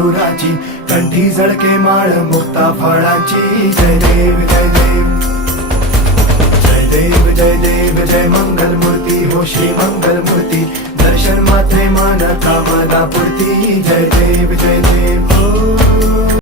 मधुराची, कंठी झळके माळ मुक्ता फळाची. जय देव जय देव जय देव जय देव जय मंगल मूर्ती हो श्री मंगल मूर्ती. दर्शन मात्रे मन कामना पूर्ती. जय देव जय देव.